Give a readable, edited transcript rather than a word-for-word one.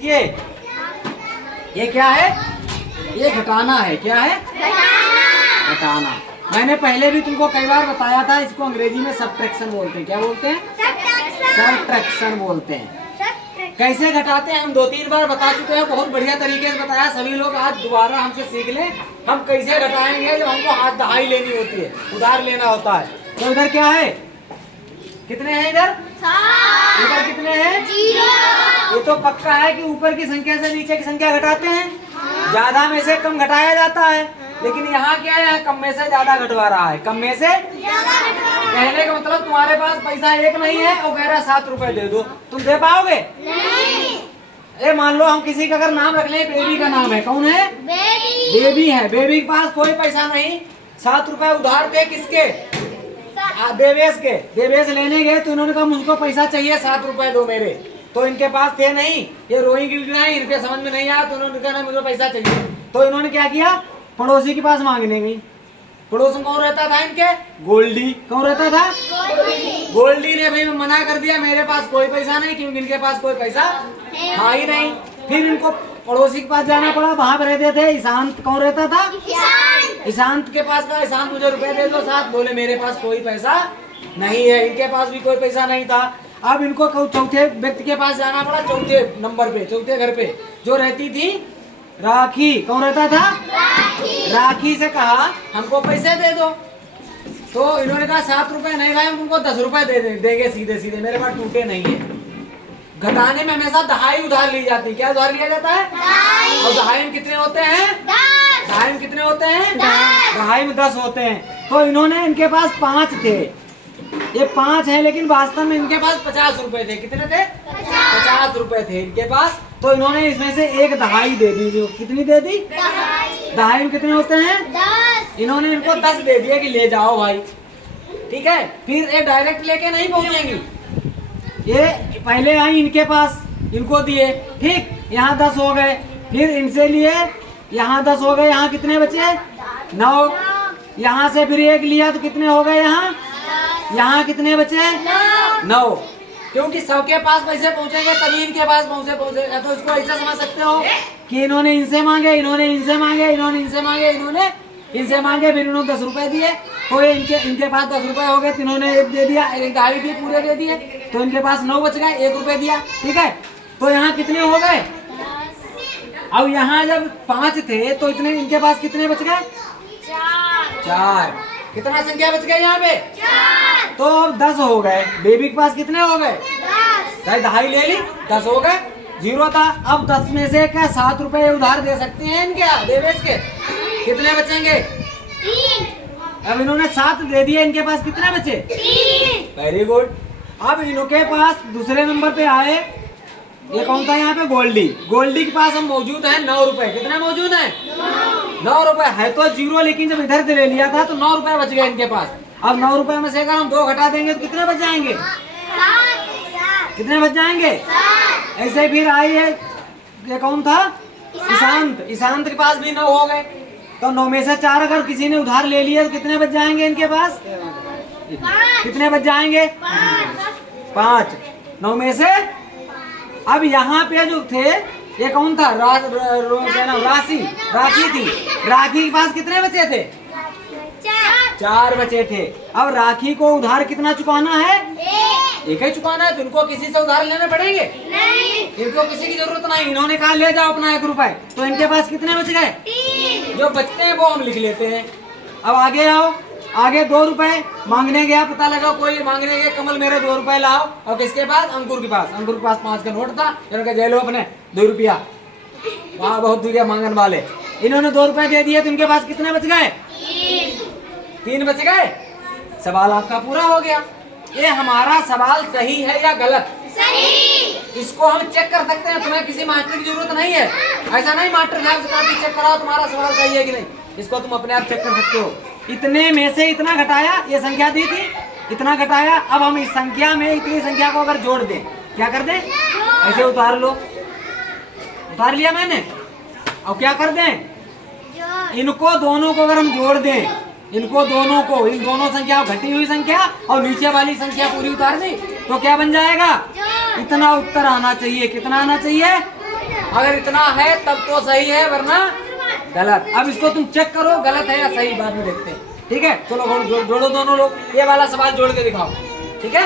ये क्या है? ये घटाना है। क्या है? घटाना। मैंने पहले भी तुमको कई बार बताया था, इसको अंग्रेजी में सबट्रैक्शन बोलते हैं। क्या बोलते हैं? सबट्रैक्शन बोलते हैं। कैसे घटाते हैं हम 2-3 बार बता चुके हैं, बहुत बढ़िया तरीके से बताया। सभी लोग आज दोबारा हमसे सीख लें हम कैसे घटाएंगे। जब हमको हाथ दहाई लेनी होती है, उधार लेना होता है। तो इधर क्या है? कितने हैं इधर? इधर कितने हैं? 0। ये तो पक्का है कि ऊपर की संख्या से नीचे की संख्या घटाते हैं। ज्यादा में से कम घटाया जाता है, लेकिन यहाँ क्या है? कम में से ज्यादा घटवा रहा है। कम में से कहने का मतलब तुम्हारे पास पैसा एक नहीं है और कह रहा है 7 रुपए दे दो, तुम दे पाओगे? नहीं। मान लो हम किसी का अगर नाम रख लें, बेबी का नाम है। कौन है? बेबी है। बेबी के पास कोई पैसा नहीं, 7 रुपए उधार थे। किसके? देवेश के। देवेश लेने गए तो इन्होंने कहा मुझको पैसा चाहिए, 7 रुपए दो मेरे। तो इनके पास थे नहीं, ये रोई गिर गई, इनके समझ में नहीं आया तो उन्होंने कहा मुझे पैसा चाहिए। तो इन्होंने क्या किया? पड़ोसी के पास मांगने गई। पड़ोस में कौन रहता था इनके? गोल्डी। कौन रहता था? गोल्डी ने भाई मना कर दिया, मेरे पास कोई पैसा नहीं, क्योंकि इनके पास कोई पैसा था ही नहीं। फिर इनको पड़ोसी के पास जाना पड़ा, वहां पर रहते थे ईशांत। कौन रहता था? ईशांत के पास कहा ईशांत मुझे रुपए दे दो 7। बोले मेरे पास कोई पैसा नहीं है। इनके पास भी कोई पैसा नहीं था। अब इनको चौथे व्यक्ति के पास जाना पड़ा, चौथे नंबर पे, चौथे घर पे जो रहती थी राखी। कौन रहता था? राखी से कहा हमको पैसे दे दो। तो इन्होंने कहा 7 रुपए नहीं भाई, हम तुमको 10 रुपए देंगे सीधे सीधे, मेरे पास टूटे नहीं है। घटाने में हमेशा दहाई उधार ली जाती है। क्या उधार लिया जाता है? और दहाई में कितने होते हैं? 10। दहाई में कितने होते हैं? 10। दहाई में 10 होते हैं। तो इन्होंने, इनके पास 5 थे, ये 5 है, लेकिन वास्तव में इनके पास 50 रुपए थे। कितने थे? 50 रुपए थे इनके पास। तो इन्होंने इसमें से एक दहाई दे दी। जो कितनी दे दी? दहाई में कितने होते हैं? 10। इन्होंने इनको 10 दे दिया कि ले जाओ भाई, ठीक है। फिर ये डायरेक्ट लेके नहीं पहुंचेंगी, ये पहले आई इनके पास, इनको दिए, ठीक। यहाँ 10 हो गए, फिर इनसे लिए, यहाँ 10 हो गए, यहाँ कितने बचे? 9। यहाँ से फिर एक लिया तो कितने हो गए? यहाँ कितने बचे? 9। क्योंकि सबके पास पैसे पहुंचेंगे तभी इनके पास पहुंचेगा। तो इसको ऐसा समझ सकते हो कि इन्होंने इनसे मांगे, इन्होंने इनसे मांगे, इन्होंने इनसे मांगे, इन्होंने इनसे मांगे, फिर इन्होंने 10 रुपए दिए। तो इनके पास 10 रुपए हो गए, इन्होंने एक दे दिया, एक दहाई दी, पूरे दे दिए, तो इनके पास 9 बच गए, 1 रुपए दिया, ठीक है। तो यहाँ कितने हो गए? अब यहाँ जब 5 थे तो इतने इनके पास कितने बच गए? 4। कितना संख्या बच गई यहाँ पे? 4। तो अब 10 हो गए। बेबी के पास कितने हो गए? 10। दहाई ले ली, 10 हो गए, 0 था। अब 10 में से क्या 7 रुपए उधार दे सकते हैं इनके देवेश के? कितने बचेंगे? 3। अब इन्होंने 7 दे दिए, इनके पास कितने बचे? 3। Very good. अब इनके पास दूसरे नंबर पे आए, ये कौन था यहाँ पे? गोल्डी। गोल्डी के पास हम मौजूद है 9 रुपए। कितने मौजूद है? 9 रुपए है तो 0, लेकिन जब इधर से ले लिया था तो 9 रुपए बच गए इनके पास। अब 9 रुपए में से अगर हम 2 घटा देंगे तो कितने बच जाएंगे? 7। कितने बच जाएंगे? 7। ऐसे फिर आई है, ये कौन था? ईशांत। ईशांत के पास भी 9 हो गए। तो 9 में से 4 अगर किसी ने उधार ले लिया तो कितने बच जाएंगे इनके पास? 5। कितने बच जाएंगे? 5। 9 में से। अब यहाँ पे जो थे, ये कौन था? राशि, राखी थी। राखी के पास कितने बचे थे? 4 बचे थे। अब राखी को उधार कितना चुकाना है? एक ही चुकाना है। तो इनको किसी से उधार लेने पड़ेंगे? नहीं। इनको किसी की जरूरत नहीं। इन्होंने कहा ले जाओ अपना 1 रुपए। तो इनके पास कितने बच गए? 3। जो बचते हैं वो हम लिख लेते हैं। अब आगे आओ, आगे 2 रुपए मांगने गया, पता लगा कोई मांगने गया, कमल मेरे 2 रुपए लाओ। और किसके पास? अंकुर के पास। अंकुर के पास 5 का नोट था, इन्होंने कहा लो अपने 2 रुपया, वहाँ बहुत दिया मांगन वाले। इन्होंने 2 रुपए दे दिए तो इनके पास कितने बच गए? 3 बच गए। सवाल आपका पूरा हो गया। ये हमारा सवाल सही है या गलत? सही। इसको हम चेक कर सकते हैं, तुम्हें किसी मास्टर की जरूरत नहीं है। ऐसा नहीं मास्टर साहब से कॉपी चेक कराओ तुम्हारा सवाल सही है कि नहीं, इसको तुम अपने आप चेक कर सकते हो। इतने में से इतना घटाया, ये संख्या दी थी, इतना घटाया। अब हम इस संख्या में इतनी संख्या को अगर जोड़ दें, क्या कर दें? ऐसे उतार लो, उतार लिया मैंने। अब क्या कर दें? इनको दोनों को अगर हम जोड़ दें, इनको दोनों को, इन दोनों संख्या, घटी हुई संख्या और नीचे वाली संख्या पूरी उतार दी, तो क्या बन जाएगा? इतना उत्तर आना चाहिए। कितना आना चाहिए? अगर इतना है तब तो सही है, वरना गलत। अब इसको तुम चेक करो गलत है या सही, बाद में देखते हैं। ठीक है, चलो जोड़ो दोनों लोग, ये वाला सवाल जोड़ के दिखाओ। ठीक है।